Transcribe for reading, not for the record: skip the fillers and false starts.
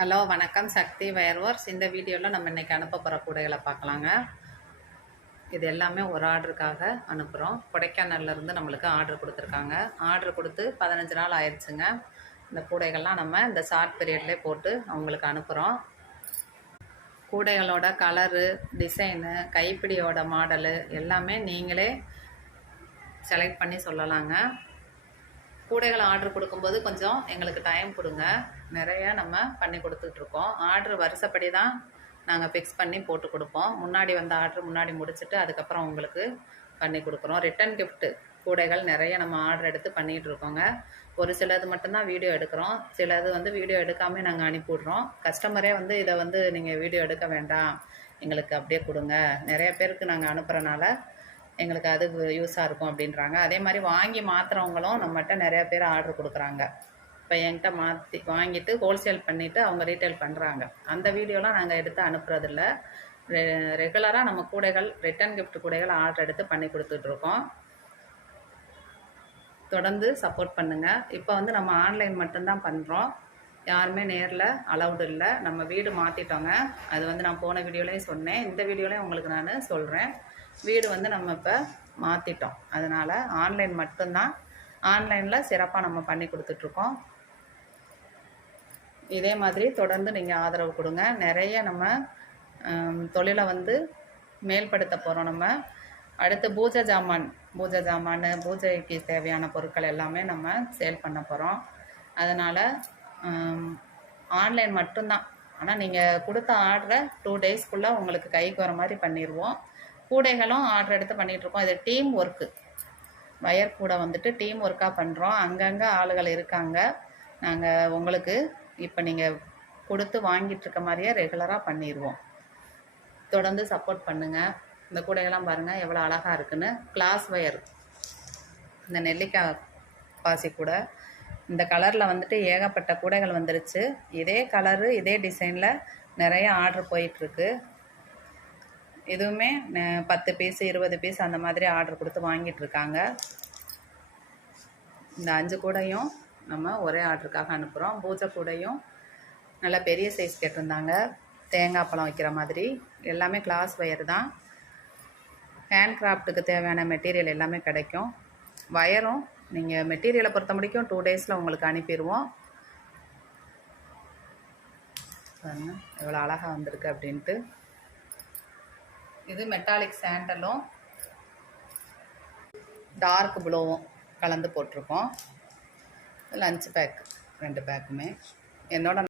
Hello வணக்கம், சக்தி வயர்வர்ஸ். இந்த வீடியோவில் நம்ம இன்றைக்கி அனுப்ப போகிற கூடைகளை பார்க்கலாங்க. இது எல்லாமே ஒரு ஆர்டருக்காக அனுப்புகிறோம். கொடைக்கானல்லேருந்து நம்மளுக்கு ஆர்டர் கொடுத்துருக்காங்க. ஆர்டர் கொடுத்து 15 நாள் ஆயிடுச்சுங்க. இந்த கூடைகள்லாம் நம்ம இந்த ஷார்ட் பீரியட்லேயே போட்டு அவங்களுக்கு அனுப்புகிறோம். கூடைகளோட கலரு, டிசைனு, கைப்பிடியோட மாடலு எல்லாமே நீங்களே செலக்ட் பண்ணி சொல்லலாங்க. கூடைகள் ஆர்டர் கொடுக்கும்போது கொஞ்சம் எங்களுக்கு டைம் கொடுங்க. நிறைய நம்ம பண்ணி கொடுத்துட்ருக்கோம். ஆர்டர் வருஷப்படி தான் நாங்கள் ஃபிக்ஸ் பண்ணி போட்டு கொடுப்போம். முன்னாடி வந்த ஆர்டர் முன்னாடி முடிச்சுட்டு அதுக்கப்புறம் உங்களுக்கு பண்ணி கொடுக்குறோம். ரிட்டன் கிஃப்ட்டு கூடைகள் நிறைய நம்ம ஆர்டர் எடுத்து பண்ணிகிட்ருக்கோங்க. ஒரு சிலது மட்டும்தான் வீடியோ எடுக்கிறோம். சிலது வீடியோ எடுக்காமல் நாங்கள் அனுப்பிவிட்றோம். கஸ்டமரே இதை நீங்கள் வீடியோ எடுக்க வேண்டாம், எங்களுக்கு அப்படியே கொடுங்க. நிறைய பேருக்கு நாங்கள் அனுப்புகிறனால எங்களுக்கு அது யூஸாக இருக்கும் அப்படின்றாங்க. அதே மாதிரி வாங்கி மாற்றுறவங்களும் நம்மகிட்ட நிறையா பேர் ஆர்டர் கொடுக்குறாங்க. இப்போ என்கிட்ட மாற்றி வாங்கிட்டு ஹோல்சேல் பண்ணிவிட்டு அவங்க ரீட்டைல் பண்ணுறாங்க. அந்த வீடியோலாம் நாங்கள் எடுத்து அனுப்புறதில்ல. ரெகுலராக நம்ம கூடைகள், ரிட்டன் கிஃப்ட் கூடைகள் ஆர்டர் எடுத்து பண்ணி கொடுத்துட்ருக்கோம். தொடர்ந்து சப்போர்ட் பண்ணுங்கள். இப்போ நம்ம ஆன்லைன் மட்டும்தான் பண்ணுறோம். யாருமே நேரில் அலவுடு இல்லை. நம்ம வீடு மாற்றிட்டோங்க. அது நான் போன வீடியோலையும் சொன்னேன், இந்த வீடியோலையும் உங்களுக்கு நான் சொல்கிறேன். வீடு நம்ம இப்போ மாற்றிட்டோம். அதனால் ஆன்லைன் மட்டும்தான். ஆன்லைனில் சிறப்பாக நம்ம பண்ணி கொடுத்துட்ருக்கோம். இதே மாதிரி தொடர்ந்து நீங்கள் ஆதரவு கொடுங்க. நிறைய நம்ம தொழிலை மேல்படுத்த போகிறோம். நம்ம அடுத்து பூஜை ஜாமான், பூஜைக்கு தேவையான பொருட்கள் எல்லாமே நம்ம சேல் பண்ண போகிறோம். அதனால் ஆன்லைன் மட்டும்தான். ஆனால் நீங்கள் கொடுத்த ஆர்டரை 2 டேஸ்க்குள்ளே உங்களுக்கு கைக்கு வர மாதிரி பண்ணிடுவோம். கூடைகளும் ஆர்டர் எடுத்து பண்ணிகிட்ருக்கோம். இது டீம் ஒர்க்கு. வயர் கூட டீம் ஒர்க்காக பண்ணுறோம். அங்கங்கே ஆளுகள் இருக்காங்க. நாங்கள் உங்களுக்கு இப்போ நீங்கள் கொடுத்து வாங்கிட்டுருக்க மாதிரியே ரெகுலராக பண்ணிடுவோம். தொடர்ந்து சப்போர்ட் பண்ணுங்கள். இந்த கூடைகள்லாம் பாருங்கள் எவ்வளோ அழகாக இருக்குன்னு. கிளாஸ் வயர், இந்த நெல்லிக்காய் பாசி கூட இந்த கலரில் ஏகப்பட்ட கூடைகள் வந்துருச்சு. இதே கலரு இதே டிசைனில் நிறைய ஆர்டர் போயிட்டுருக்கு. இதுவுமே 10 பீஸு 20 பீஸ் அந்த மாதிரி ஆர்டர் கொடுத்து வாங்கிட்டுருக்காங்க. இந்த 5 கூடையும் நம்ம ஒரே ஆர்டருக்காக அனுப்புகிறோம். பூஜை கூடையும் நல்லா பெரிய சைஸ் கேட்டிருந்தாங்க, தேங்காய் பழம் வைக்கிற மாதிரி. எல்லாமே கிளாஸ் வயர் தான். ஹேண்ட் கிராஃப்ட்டுக்கு தேவையான மெட்டீரியல் எல்லாமே கிடைக்கும். வயரும் நீங்கள் மெட்டீரியலை பொறுத்த முடிக்கும் 2 டேஸில் உங்களுக்கு அனுப்பிடுவோம். எவ்வளோ அழகாக வந்திருக்கு அப்படின்ட்டு. இது மெட்டாலிக் சாண்டலும் டார்க் ப்ளூவும் கலந்து போட்டிருக்கோம். லஞ்ச் பேக் 2 பேக்குமே என்னோட